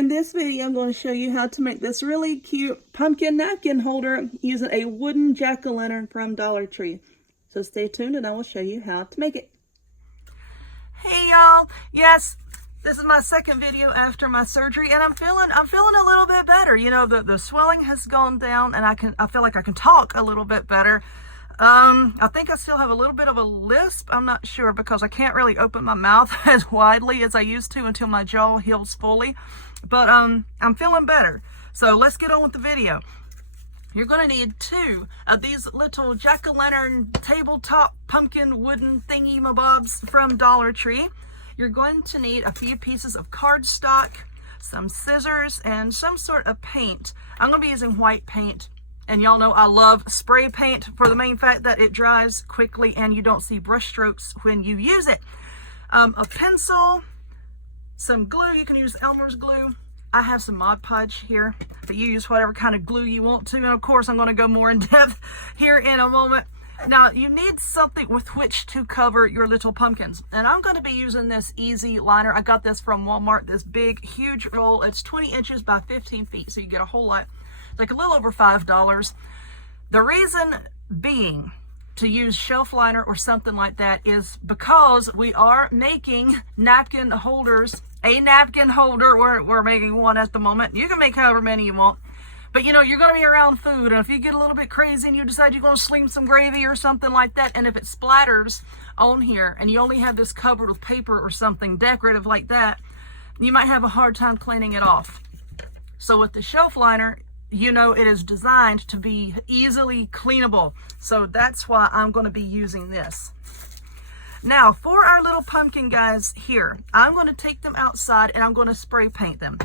In this video, I'm going to show you how to make this really cute pumpkin napkin holder using a wooden jack-o'-lantern from Dollar Tree. So stay tuned and I will show you how to make it. Hey y'all! Yes, this is my second video after my surgery and I'm feeling a little bit better. You know, the swelling has gone down and I feel like I can talk a little bit better. I think I still have a little bit of a lisp. I'm not sure because I can't really open my mouth as widely as I used to until my jaw heals fully. But I'm feeling better. So let's get on with the video. You're going to need 2 of these little jack-o'-lantern tabletop pumpkin wooden thingy-mabobs from Dollar Tree. You're going to need a few pieces of cardstock, some scissors, and some sort of paint. I'm going to be using white paint. And y'all know I love spray paint for the main fact that it dries quickly and you don't see brush strokes when you use it. A pencil, some glue. You can use Elmer's glue. I have some Mod Podge here, but you use whatever kind of glue you want to. And of course, I'm going to go more in depth here in a moment. Now, you need something with which to cover your little pumpkins. And I'm going to be using this easy liner. I got this from Walmart, this big, huge roll. It's 20 inches by 15 feet, so you get a whole lot. It's like a little over $5. The reason being to use shelf liner or something like that is because we are making napkin holders. A napkin holder, we're making one at the moment. You can make however many you want. But you know, you're going to be around food, and if you get a little bit crazy and you decide you're going to sling some gravy or something like that, and if it splatters on here and you only have this covered with paper or something decorative like that, you might have a hard time cleaning it off. So with the shelf liner, you know, it is designed to be easily cleanable. So that's why I'm going to be using this. Now, for our little pumpkin guys here, I'm going to take them outside and I'm going to spray paint them.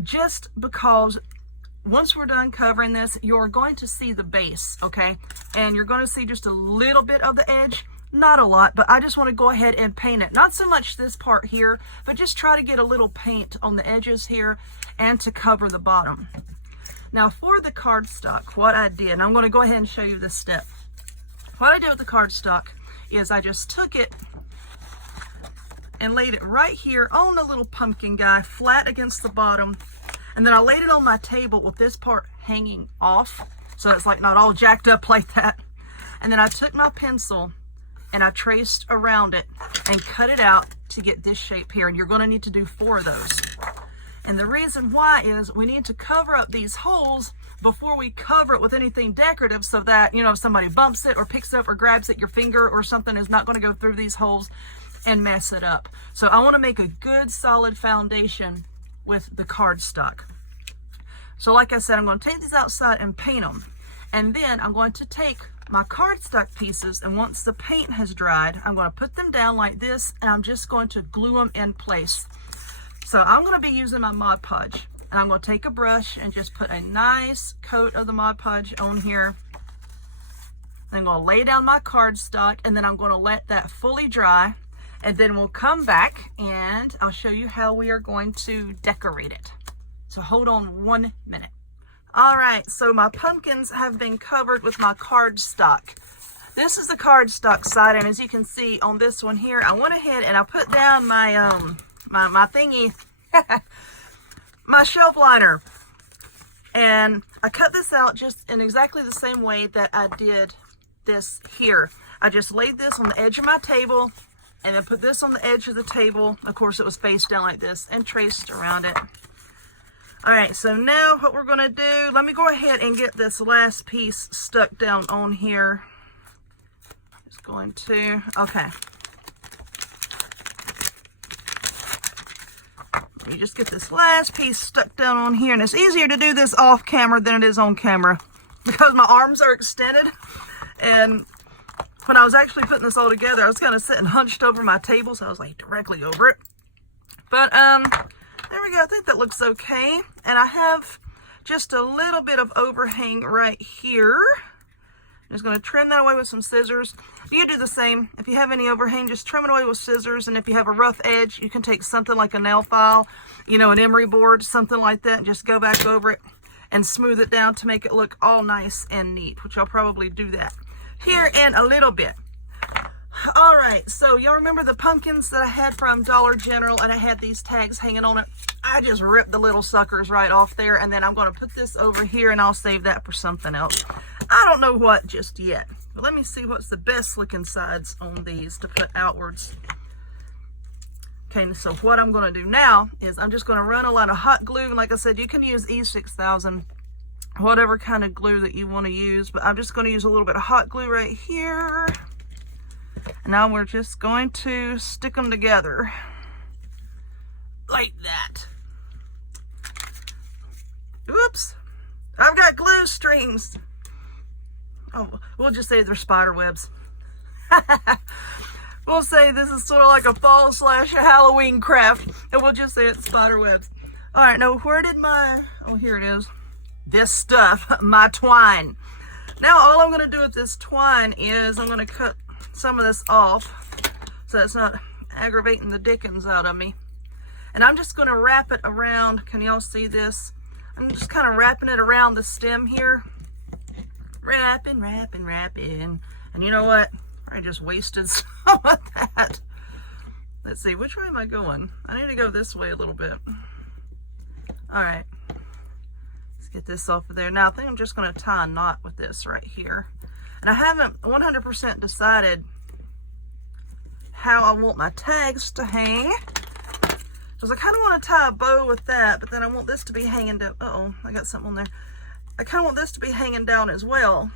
Just because once we're done covering this, you're going to see the base, okay? And you're going to see just a little bit of the edge. Not a lot, but I just want to go ahead and paint it. Not so much this part here, but just try to get a little paint on the edges here and to cover the bottom. Now, for the cardstock, what I did, and I'm going to go ahead and show you this step. What I did with the cardstock is I just took it and laid it right here on the little pumpkin guy, flat against the bottom. And then I laid it on my table with this part hanging off, so it's like not all jacked up like that. And then I took my pencil and I traced around it and cut it out to get this shape here. And you're going to need to do 4 of those. And the reason why is we need to cover up these holes before we cover it with anything decorative so that, you know, if somebody bumps it or picks it up or grabs it, your finger or something is not going to go through these holes and mess it up. So I want to make a good solid foundation with the cardstock. So like I said, I'm going to take these outside and paint them. And then I'm going to take my cardstock pieces, and once the paint has dried, I'm going to put them down like this and I'm just going to glue them in place. So I'm going to be using my Mod Podge, and I'm going to take a brush and just put a nice coat of the Mod Podge on here. Then I'm going to lay down my cardstock, and then I'm going to let that fully dry, and then we'll come back and I'll show you how we are going to decorate it. So hold on 1 minute. All right, so my pumpkins have been covered with my cardstock. This is the cardstock side, and as you can see on this one here, I went ahead and I put down my my thingy, my shelf liner, and I cut this out just in exactly the same way that I did this here. I just laid this on the edge of my table and then put this on the edge of the table. Of course, it was face down like this, and traced around it. All right, so now what we're going to do, let me go ahead and get this last piece stuck down on here. Just going to, okay. You just get this last piece stuck down on here, and it's easier to do this off camera than it is on camera because my arms are extended. And when I was actually putting this all together, I was kind of sitting hunched over my table, so I was like directly over it. But there we go. I think that looks okay. And I have just a little bit of overhang right here. I'm just going to trim that away with some scissors. You do the same. If you have any overhang, just trim it away with scissors. And if you have a rough edge, you can take something like a nail file, you know, an emery board, something like that, and just go back over it and smooth it down to make it look all nice and neat, which I'll probably do that here in a little bit. All right, so y'all remember the pumpkins that I had from Dollar General, and I had these tags hanging on it? I just ripped the little suckers right off there, and then I'm going to put this over here, and I'll save that for something else. I don't know what just yet, but let me see what's the best looking sides on these to put outwards. Okay, so what I'm going to do now is I'm just going to run a lot of hot glue. And like I said, you can use E6000, whatever kind of glue that you want to use, but I'm just going to use a little bit of hot glue right here. And now we're just going to stick them together like that. Oops, I've got glue strings. Oh, we'll just say they're spider webs. We'll say this is sort of like a fall / Halloween craft, and we'll just say it's spider webs. All right, now where did my, oh, here it is. This stuff, my twine. Now all I'm gonna do with this twine is I'm gonna cut some of this off so it's not aggravating the dickens out of me. And I'm just gonna wrap it around, can y'all see this? I'm just kind of wrapping it around the stem here. Wrapping. And you know what? I just wasted some of that. Let's see, which way am I going? I need to go this way a little bit. All right, let's get this off of there. Now I think I'm just gonna tie a knot with this right here. And I haven't 100% decided how I want my tags to hang. Because I kind of want to tie a bow with that, but then I want this to be hanging down. Uh-oh, I got something on there. I kind of want this to be hanging down as well.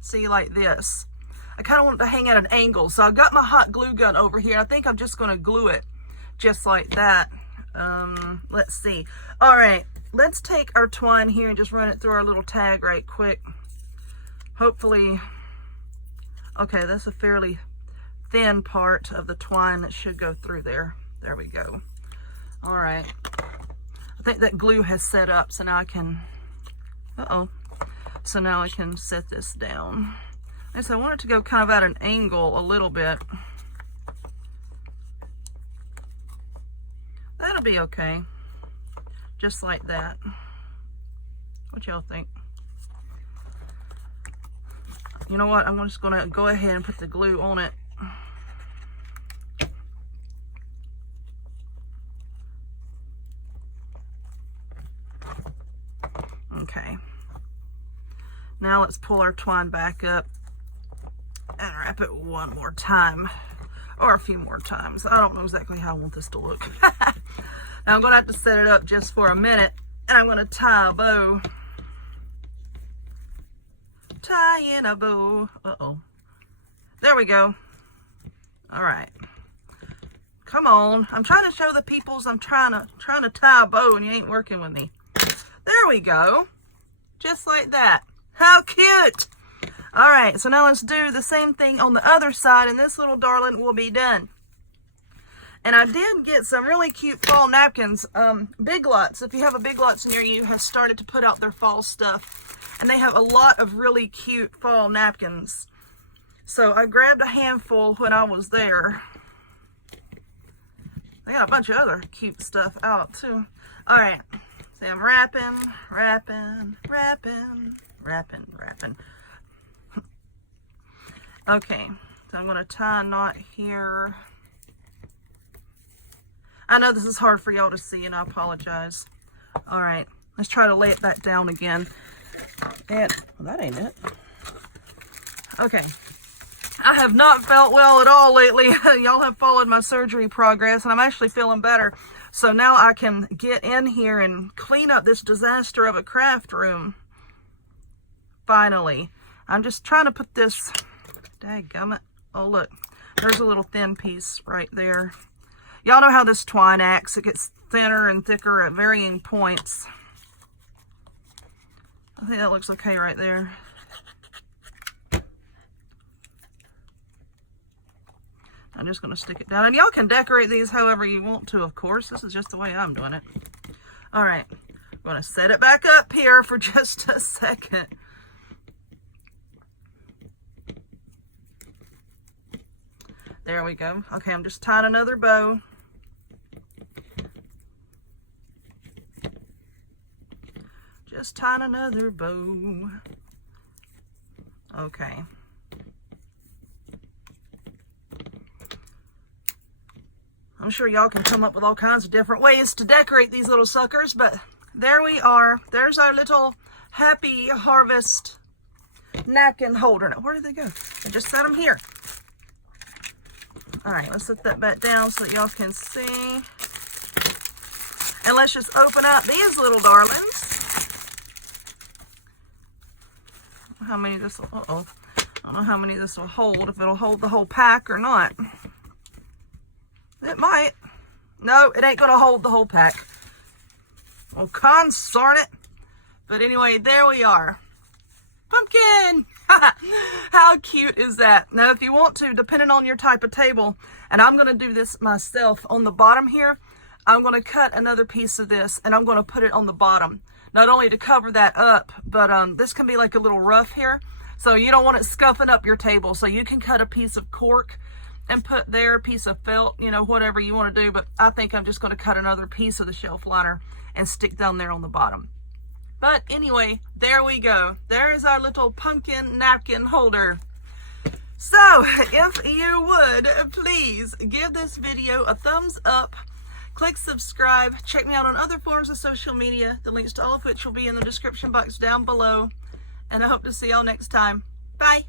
See, like this. I kind of want it to hang at an angle. So I've got my hot glue gun over here. I think I'm just going to glue it just like that. Let's see. All right, let's take our twine here and just run it through our little tag right quick. Hopefully, okay, that's a fairly thin part of the twine that should go through there. There we go. All right. I think that glue has set up, so now I can, so now I can set this down. And so I want it to go kind of at an angle a little bit. That'll be okay. Just like that. What y'all think? You know what? I'm just gonna go ahead and put the glue on it. Okay. Now let's pull our twine back up and wrap it one more time, or a few more times. I don't know exactly how I want this to look. Now I'm gonna have to set it up just for a minute, and I'm gonna tie a bow. Tie in a bow. Uh-oh. There we go. All right. Come on. I'm trying to show the peoples I'm trying to tie a bow, and you ain't working with me. There we go. Just like that. How cute. All right, so now let's do the same thing on the other side, and this little darling will be done. And I did get some really cute fall napkins. Big Lots, if you have a Big Lots near you, has started to put out their fall stuff. And they have a lot of really cute fall napkins. So I grabbed a handful when I was there. They got a bunch of other cute stuff out too. All right, so I'm wrapping. Okay, so I'm gonna tie a knot here. I know this is hard for y'all to see, and I apologize. All right, let's try to lay it back down again. And, well, that ain't it. Okay, I have not felt well at all lately. Y'all have followed my surgery progress, and I'm actually feeling better. So now I can get in here and clean up this disaster of a craft room. Finally. I'm just trying to put this, dadgummit. Oh, look, there's a little thin piece right there. Y'all know how this twine acts. It gets thinner and thicker at varying points. I think that looks okay right there. I'm just going to stick it down. And y'all can decorate these however you want to, of course. This is just the way I'm doing it. All right. I'm going to set it back up here for just a second. There we go. Okay, I'm just tying another bow. Just tying another bow. Okay. I'm sure y'all can come up with all kinds of different ways to decorate these little suckers, but there we are. There's our little Happy Harvest napkin holder. Now, where did they go? I just set them here. All right, let's set that back down so that y'all can see. And let's just open up these little darlings. How many this will, I don't know how many this will hold, if it'll hold the whole pack or not. It might. No, it ain't gonna hold the whole pack. Well, consarn it. But anyway, there we are. Pumpkin! How cute is that? Now, if you want to, depending on your type of table, and I'm gonna do this myself on the bottom here, I'm gonna cut another piece of this and I'm gonna put it on the bottom. Not only to cover that up, but this can be like a little rough here. So you don't want it scuffing up your table. So you can cut a piece of cork and put there, a piece of felt, you know, whatever you want to do. But I think I'm just going to cut another piece of the shelf liner and stick down there on the bottom. But anyway, there we go. There's our little pumpkin napkin holder. So if you would, please give this video a thumbs up. Click subscribe. Check me out on other forms of social media, the links to all of which will be in the description box down below. And I hope to see y'all next time. Bye.